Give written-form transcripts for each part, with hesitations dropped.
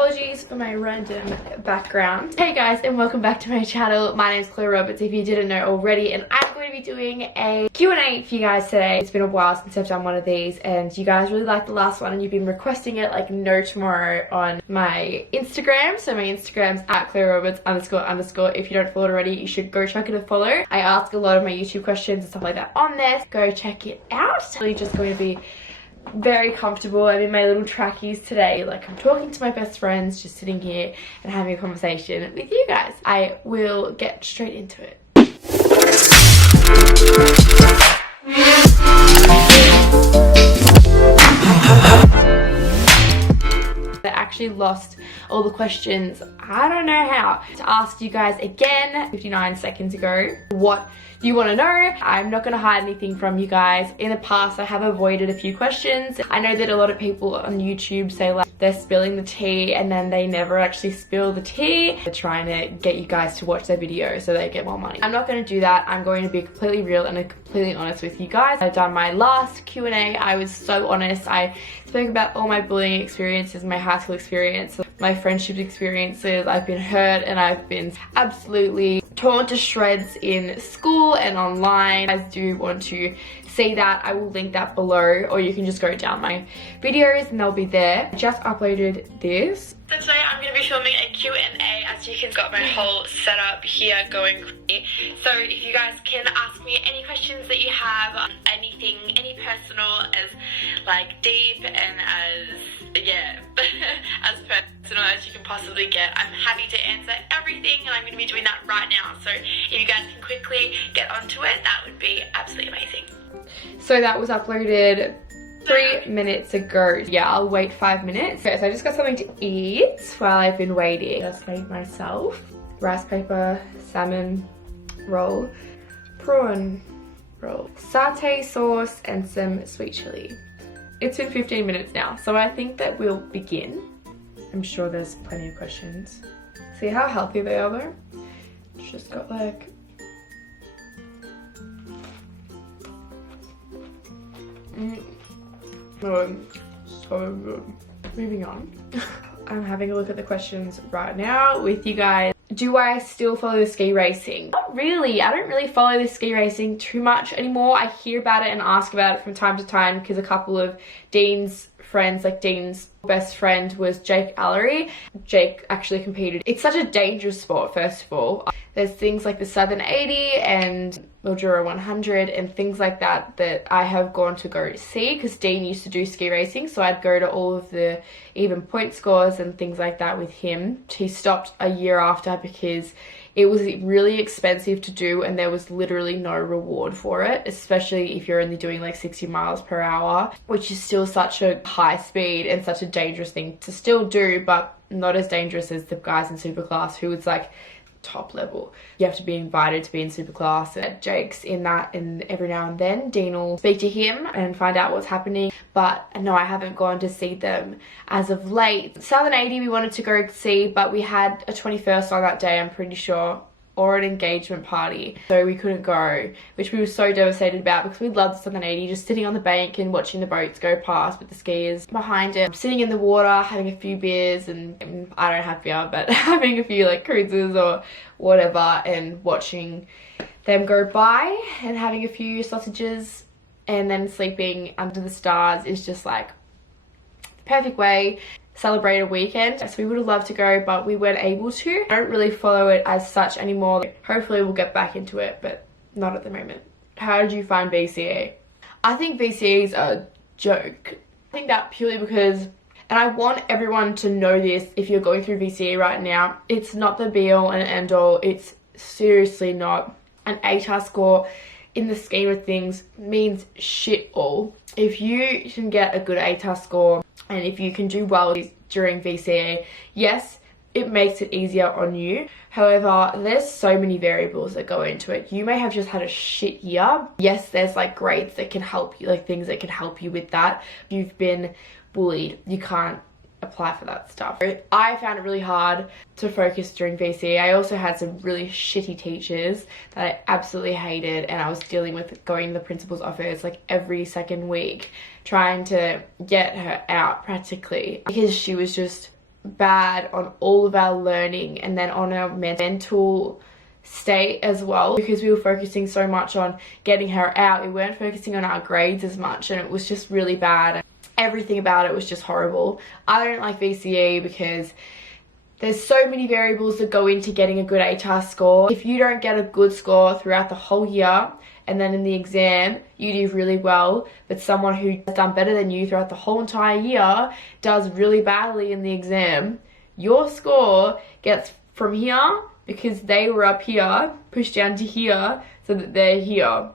Apologies for my random background. Hey guys, and welcome back to my channel. My name is Chloe Roberts, if you didn't know already, and I'm going to be doing a Q&A for you guys today. It's been a while since I've done one of these, and you guys really liked the last one, and you've been requesting it like no tomorrow on my Instagram. So my Instagram's at Chloe Roberts __. If you don't follow it already, you should go check it a follow. I ask a lot of my YouTube questions and stuff like that on there. Go check it out. It's really just going to be very comfortable. I'm in my little trackies today, like I'm talking to my best friends, just sitting here and having a conversation with you guys. I will get straight into it. I actually lost all the questions, I don't know how, to ask you guys again 59 seconds ago what you want to know. I'm not going to hide anything from you guys. In the past, I have avoided a few questions. I know that a lot of people on YouTube say like they're spilling the tea and then they never actually spill the tea. They're trying to get you guys to watch their video so they get more money. I'm not going to do that. I'm going to be completely real and completely honest with you guys. I've done my last Q&A. I was so honest. I spoke about all my bullying experiences, my high school experience, my friendship experiences. I've been hurt and I've been absolutely torn to shreds in school and online. If you guys do want to see that, I will link that below, or you can just go down my videos and they'll be there. I just uploaded this. So today I'm going to be filming a Q&A. As you can see, got my whole setup here going. So if you guys can ask me any questions that you have, anything, any personal, as like deep and as, yeah, as personal as you can possibly get, I'm happy to answer everything, and I'm going to be doing that right now. So if you guys can quickly get onto it, that would be absolutely amazing. So that was uploaded 3 minutes ago. Yeah, I'll wait 5 minutes. Okay, so I just got something to eat while I've been waiting. Just made myself rice paper, salmon roll, prawn roll, satay sauce, and some sweet chili. It's been 15 minutes now, so I think that we'll begin. I'm sure there's plenty of questions. See how healthy they are though? It's just got like oh, so good. Moving on. I'm having a look at the questions right now with you guys. Do I still follow the ski racing? Not really. I don't really follow the ski racing too much anymore. I hear about it and ask about it from time to time because a couple of Dean's friends, like Dean's best friend was Jake Allery. Jake actually competed. It's such a dangerous sport, first of all. There's things like the Southern 80 and Mildura 100 and things like that that I have gone to go see because Dean used to do ski racing, so I'd go to all of the even point scores and things like that with him. He stopped a year after because it was really expensive to do and there was literally no reward for it, especially if you're only doing like 60 miles per hour, which is still such a high speed and such a dangerous thing to still do, but not as dangerous as the guys in Superclass who it's like top level. You have to be invited to be in Superclass, and Jake's in that, and every now and then Dean will speak to him and find out what's happening. But no, I haven't gone to see them as of late. Southern 80 we wanted to go see, but we had a 21st on that day, I'm pretty sure, or an engagement party, so we couldn't go, which we were so devastated about because we loved Southern 80, just sitting on the bank and watching the boats go past with the skiers behind it, sitting in the water, having a few beers, and I don't have beer, but having a few like cruises or whatever, and watching them go by and having a few sausages and then sleeping under the stars is just like the perfect way celebrate a weekend. So we would have loved to go, but we weren't able to. I don't really follow it as such anymore. Hopefully we'll get back into it, but not at the moment. How did you find VCA? I think VCA is a joke. I think that purely because, and I want everyone to know this, if you're going through VCA right now, it's not the be all and end all. It's seriously not. An ATAR score in the scheme of things means shit all. If you can get a good ATAR score and if you can do well during VCA, yes, it makes it easier on you. However, there's so many variables that go into it. You may have just had a shit year. Yes, there's like grades that can help you, like things that can help you with that. If you've been bullied, you can't apply for that stuff. I found it really hard to focus during VCA. I also had some really shitty teachers that I absolutely hated, and I was dealing with going to the principal's office like every second week trying to get her out practically because she was just bad on all of our learning and then on our mental state as well, because we were focusing so much on getting her out. We weren't focusing on our grades as much, and it was just really bad. Everything about it was just horrible. I don't like VCE because there's so many variables that go into getting a good ATAR score. If you don't get a good score throughout the whole year and then in the exam you do really well, but someone who has done better than you throughout the whole entire year does really badly in the exam, your score gets from here because they were up here pushed down to here so that they're here.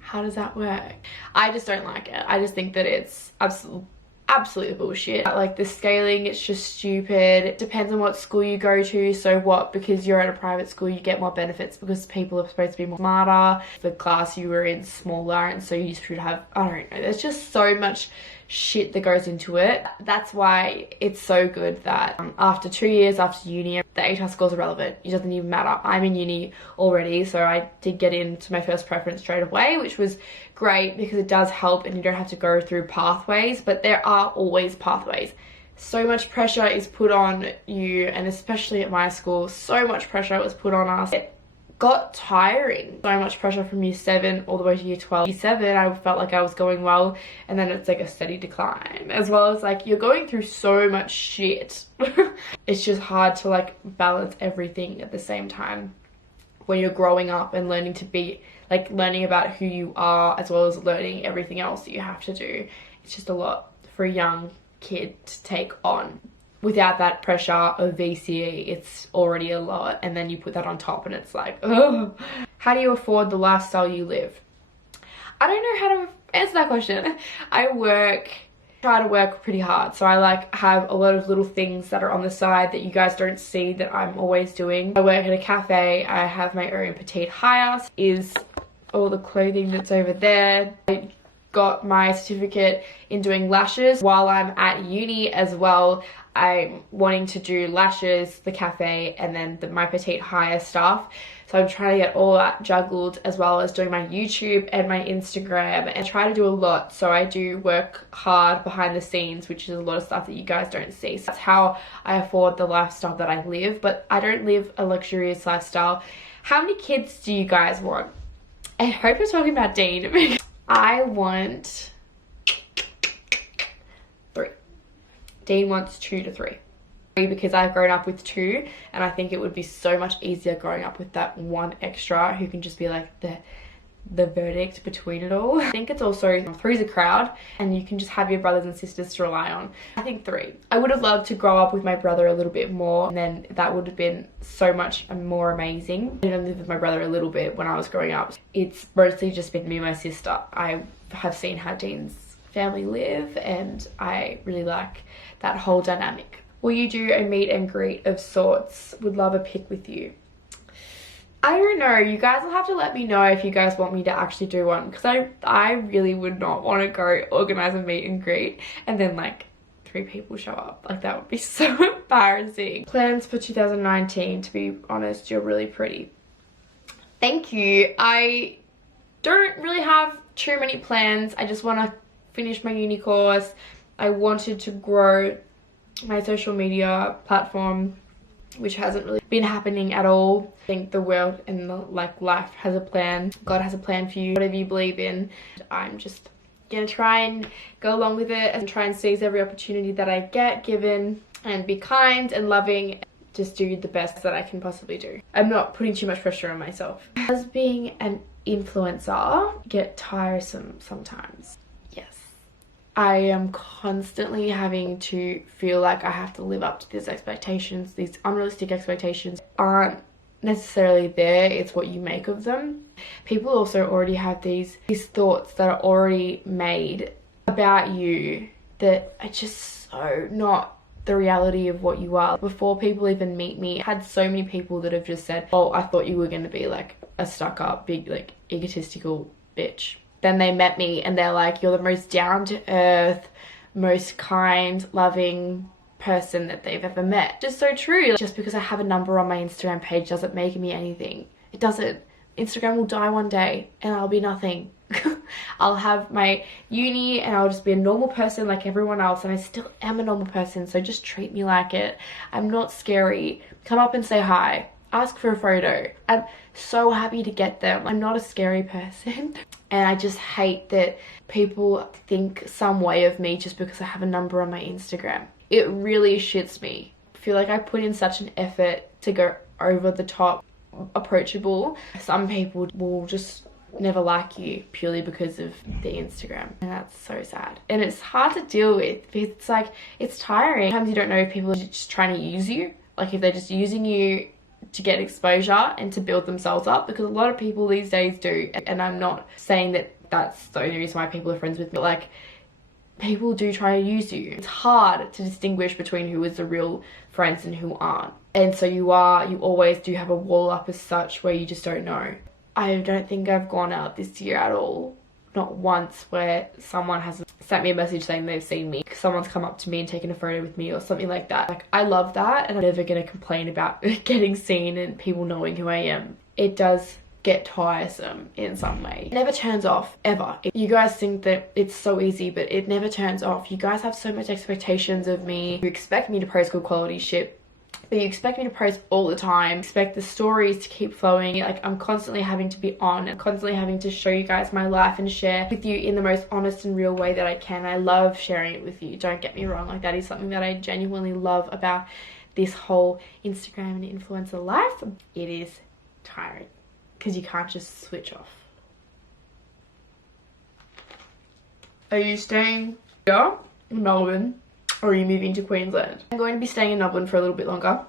How does that work? I just don't like it. I just think that it's absolutely bullshit. Like the scaling, it's just stupid. It depends on what school you go to. So what, because you're at a private school you get more benefits because people are supposed to be more smarter, the class you were in smaller, and so you should have, I don't know, there's just so much shit that goes into it. That's why it's so good that after 2 years after uni, the ATAR scores are relevant. It doesn't even matter. I'm in uni already, so I did get into my first preference straight away, which was great because it does help and you don't have to go through pathways, but there are always pathways. So much pressure is put on you, and especially at my school, so much pressure was put on us. It got tiring. So much pressure from year 7 all the way to year 12. Year 7 I felt like I was going well, and then it's like a steady decline, as well as like you're going through so much shit. It's just hard to like balance everything at the same time when you're growing up and learning to be like learning about who you are as well as learning everything else that you have to do. It's just a lot for a young kid to take on. Without that pressure of VCE, it's already a lot, and then you put that on top and it's like, oh. How do you afford the lifestyle you live? I don't know how to answer that question. I try to work pretty hard, so I like have a lot of little things that are on the side that you guys don't see that I'm always doing. I work at a cafe. I have my own petite house, is all the clothing that's over there. I got my certificate in doing lashes while I'm at uni as well. I'm wanting to do lashes, the cafe, and then my petite hire stuff. So I'm trying to get all that juggled, as well as doing my YouTube and my Instagram, and try to do a lot. So I do work hard behind the scenes, which is a lot of stuff that you guys don't see. So that's how I afford the lifestyle that I live, but I don't live a luxurious lifestyle. How many kids do you guys want? I hope you're talking about Dean. I want 3. Dean wants 2 to 3 because I've grown up with 2, and I think it would be so much easier growing up with that one extra who can just be like the verdict between it all. I think it's also 3's a crowd, and you can just have your brothers and sisters to rely on. I think 3. I would have loved to grow up with my brother a little bit more, and then that would have been so much more amazing. I didn't live with my brother a little bit when I was growing up. It's mostly just been me and my sister. I have seen how Dean's family live, and I really like that whole dynamic. Will you do a meet and greet of sorts? Would love a pic with you. I don't know. You guys will have to let me know if you guys want me to actually do one, because I really would not want to go organize a meet and greet and then like 3 people show up. Like that would be so embarrassing. Plans for 2019, to be honest, you're really pretty. Thank you. I don't really have too many plans. I just want to finish my uni course. I wanted to grow my social media platform, which hasn't really been happening at all. I think the world and life has a plan. God has a plan for you, whatever you believe in. I'm just gonna try and go along with it and try and seize every opportunity that I get given, and be kind and loving. Just do the best that I can possibly do. I'm not putting too much pressure on myself. As being an influencer, get tiresome sometimes. Yes. I am constantly having to feel like I have to live up to these expectations. These unrealistic expectations aren't necessarily there, it's what you make of them. People also already have these thoughts that are already made about you that are just so not the reality of what you are. Before people even meet me, I had so many people that have just said, oh, I thought you were going to be like a stuck-up, big, like egotistical bitch. Then they met me and they're like, you're the most down-to-earth, most kind, loving person that they've ever met. Just so true. Just because I have a number on my Instagram page doesn't make me anything. It doesn't. Instagram will die one day and I'll be nothing. I'll have my uni and I'll just be a normal person like everyone else, and I still am a normal person, so just treat me like it. I'm not scary. Come up and say hi. Ask for a photo. I'm so happy to get them. I'm not a scary person. And I just hate that people think some way of me just because I have a number on my Instagram. It really shits me. I feel like I put in such an effort to go over the top, approachable. Some people will just never like you purely because of the Instagram, and that's so sad. And it's hard to deal with because it's like, it's tiring. Sometimes you don't know if people are just trying to use you, like if they're just using you to get exposure and to build themselves up, because a lot of people these days do. And I'm not saying that that's the only reason why people are friends with me, but like, people do try to use you. It's hard to distinguish between who is the real friends and who aren't. And so you always do have a wall up as such where you just don't know. I don't think I've gone out this year at all. Not once where someone has sent me a message saying they've seen me. Someone's come up to me and taken a photo with me or something like that. Like, I love that, and I'm never going to complain about getting seen and people knowing who I am. It does get tiresome in some way. It never turns off, ever. You guys think that it's so easy, but it never turns off. You guys have so much expectations of me. You expect me to post good quality shit, but you expect me to post all the time. You expect the stories to keep flowing. Like, I'm constantly having to be on and constantly having to show you guys my life and share with you in the most honest and real way that I can. I love sharing it with you, don't get me wrong. Like, that is something that I genuinely love about this whole Instagram and influencer life. It is tiring because you can't just switch off. Are you staying here in Melbourne, or are you moving to Queensland? I'm going to be staying in Melbourne for a little bit longer,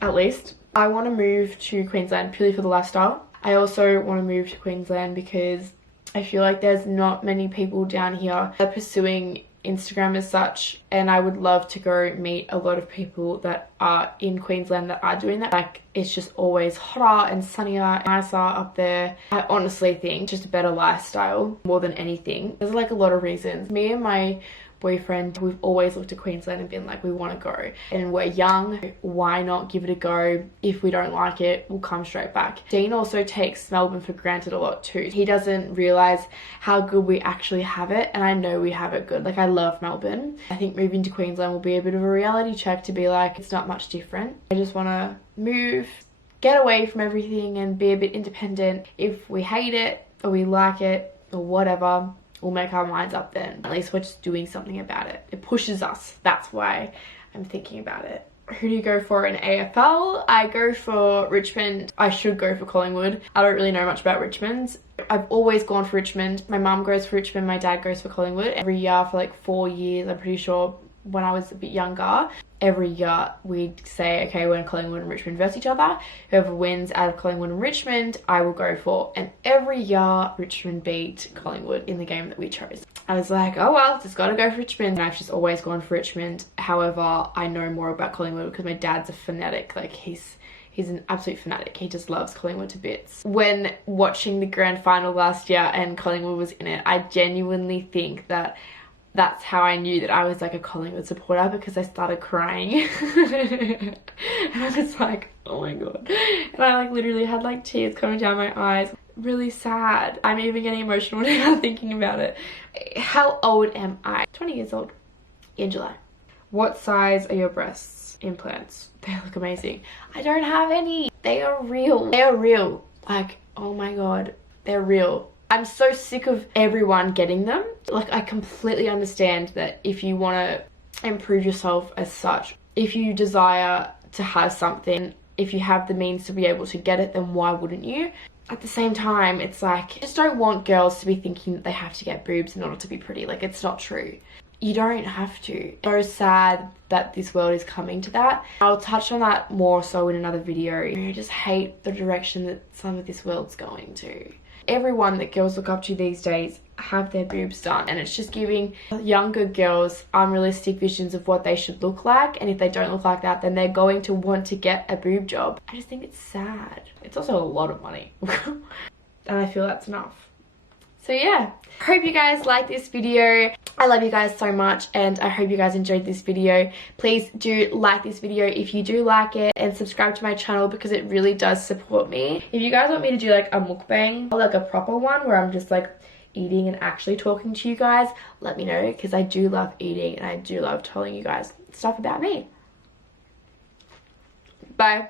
at least. I want to move to Queensland purely for the lifestyle. I also want to move to Queensland because I feel like there's not many people down here that are pursuing Instagram as such, and I would love to go meet a lot of people that are in Queensland that are doing that. Like, it's just always hotter and sunnier and nicer up there. I honestly think just a better lifestyle more than anything. There's like a lot of reasons. Me and my boyfriend, we've always looked at Queensland and been like, we want to go, and we're young, why not give it a go? If we don't like it, we'll come straight back. Dean also takes Melbourne for granted a lot too. He doesn't realize how good we actually have it, and I know we have it good. Like, I love Melbourne. I think moving to Queensland will be a bit of a reality check to be like, it's not much different. I just want to move, get away from everything and be a bit independent. If we hate it or we like it or whatever, we'll make our minds up then. At least we're just doing something about it. It pushes us. That's why I'm thinking about it. Who do you go for in AFL? I go for Richmond. I should go for Collingwood. I don't really know much about Richmond. I've always gone for Richmond. My mum goes for Richmond. My dad goes for Collingwood. Every year for like 4 years, I'm pretty sure, when I was a bit younger, every year we'd say, okay, we're in Collingwood and Richmond versus each other. Whoever wins out of Collingwood and Richmond, I will go for. And every year Richmond beat Collingwood in the game that we chose. I was like, oh well, just gotta go for Richmond. And I've just always gone for Richmond. However, I know more about Collingwood because my dad's a fanatic. Like, he's an absolute fanatic. He just loves Collingwood to bits. When watching the grand final last year and Collingwood was in it, I genuinely think that that's how I knew that I was like a Collingwood supporter, because I started crying. And I was like, oh my god. And I like literally had like tears coming down my eyes. Really sad. I'm even getting emotional now thinking about it. How old am I? 20 years old in July. What size are your breasts? Implants. They look amazing. I don't have any. They are real. They are real. Like, oh my god, they're real. I'm so sick of everyone getting them. Like, I completely understand that if you want to improve yourself as such, if you desire to have something, if you have the means to be able to get it, then why wouldn't you? At the same time, it's like, I just don't want girls to be thinking that they have to get boobs in order to be pretty. Like, it's not true. You don't have to. It's so sad that this world is coming to that. I'll touch on that more so in another video. I just hate the direction that some of this world's going to. Everyone that girls look up to these days have their boobs done, and it's just giving younger girls unrealistic visions of what they should look like, and if they don't look like that, then they're going to want to get a boob job. I just think it's sad. It's also a lot of money. And I feel that's enough. So yeah, hope you guys like this video. I love you guys so much, and I hope you guys enjoyed this video. Please do like this video if you do like it, and subscribe to my channel because it really does support me. If you guys want me to do like a mukbang, or like a proper one where I'm just like eating and actually talking to you guys, let me know, because I do love eating and I do love telling you guys stuff about me. Bye.